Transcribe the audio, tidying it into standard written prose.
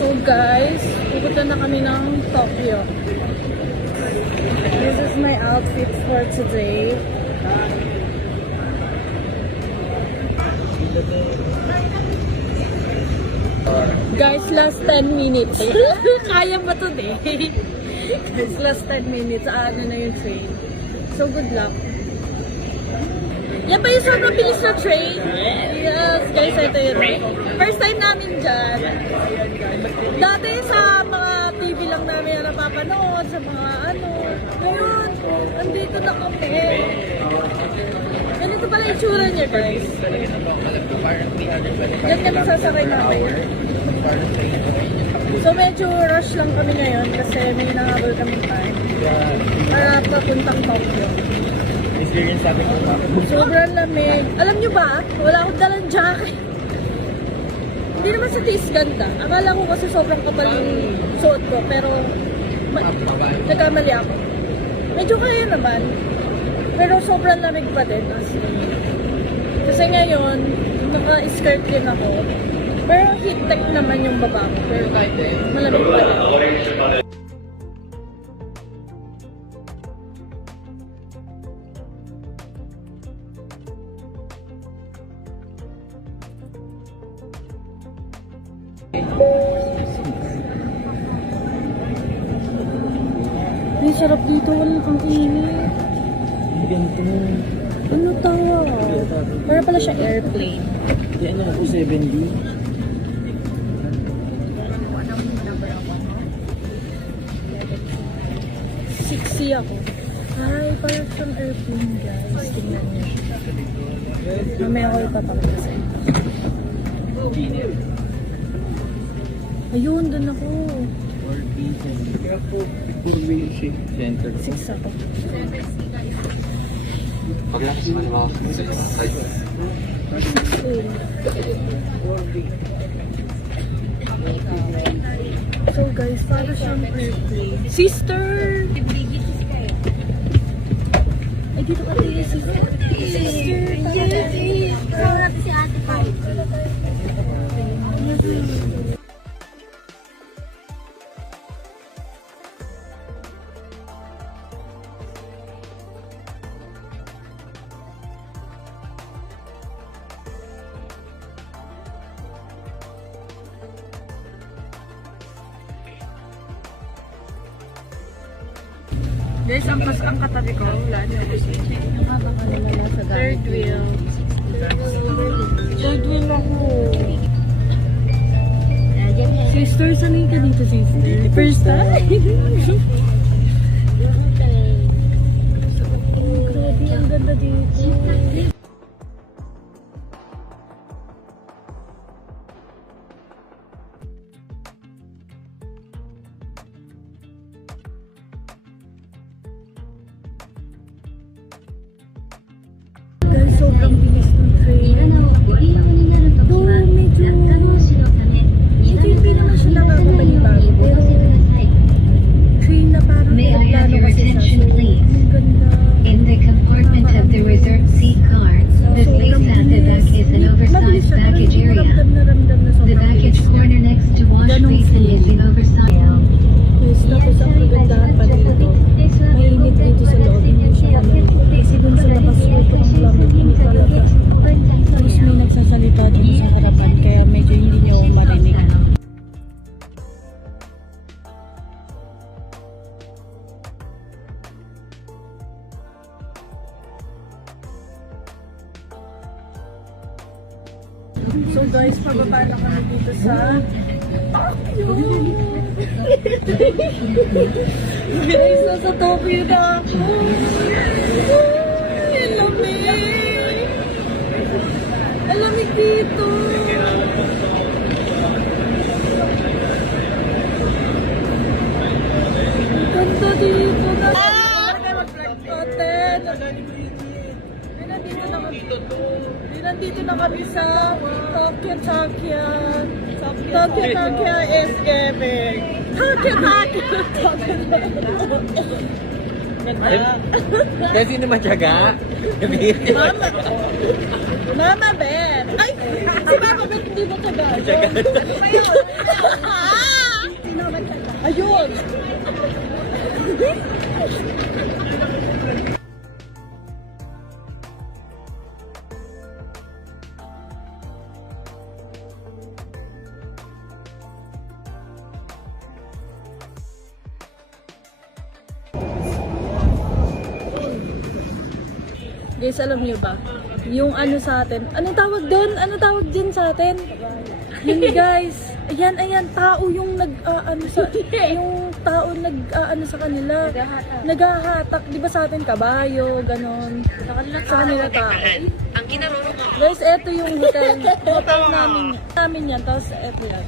So guys, pupunta na kami ng Tokyo. This is my outfit for today. Guys, last 10 minutes. Kaya ba to eh? Guys, last 10 minutes. Ano na yung train. So good luck. Yan ba yung sobrang bilis na train? Yes, guys, ito yun. First time namin dyan. Dati sa mga TV lang namin na napapanood, sa mga ano. Ngayon, andito na kami. Ganito pala yung tsura niya, guys. Yan kami sasakay namin. So medyo rush lang kami ngayon kasi may nahabol kami time. Para papuntang Tokyo. Experience natin ko na. Sobrang lamig. Alam nyo ba, wala akong dalang jacket. Hindi naman sa taste ganda. Akala ko kasi sobrang kapal yung suot ko, pero nagkamali ako. Medyo kaya naman, pero sobrang lamig pa din. Kasi ngayon, naka-skirt din ako. Pero heat tech naman yung baba ko. Pero malamig pa din. Ay, sarap dito. Walang kang init. Ganito mo. Ano to? Para pala siya airplane. Yan na ako 7D. Sexy ako. Ay, parang siyang airplane, guys. Tingnan niyo. Mamaya ko ipapakita sa inyo. Ayun, doon ako. Kaya po, curvature center. 6 ako. So guys, para siyang airplane. Sister! Ay, dito ka tayo, sister. Sister! Yes! Kasama natin si Ate Pao. Guys, ang katabi ko, wala na. Third wheel. Third wheel ako. Sister, sanay ka dito, sister? First time? Grabe, ang ganda dito. Guys, sobrang bilis ng train. Doon, medyo... Hindi naman siya nakakapanibago. Pero, train na parang plano kasi siya. So, ang ganda. In the compartment of the reserved seat car, the place at the back is an oversized baggage area. The baggage corner next to wash basin is an oversized. Yes, tapos ang kagandahan pa dito. Mainit dito sa loob. Hindi siya kamay. Kasi dun sa nakasuot ang lamig. Hindi talaga. Tapos may nagsasalita dito sa harapan. Kaya medyo hindi nyo marinig. So guys, pababa na kami dito sa Tokyo! Guys, nasa Tokyo na ako! Ay, ang lamig! Ang lamig dito! Ang ganda dito na! Nandito na kami sa Tokyo is gaming. Tokyo. Kasi naman tiyaga. Mama Ben. Ay, si Mama Ben hindi mo taga. Tiyaga. Guys, alam niyo ba? Yung ano sa atin, anong tawag doon? Ano tawag dyan sa atin? Yun guys, ayan, tao yung ano sa, yung tao ano sa kanila. Naghahatak. Di ba sa atin kabayo, ganon. Sa kanila tao. Guys, eto yung hotel. Hotel namin yan. Tapos eto yan.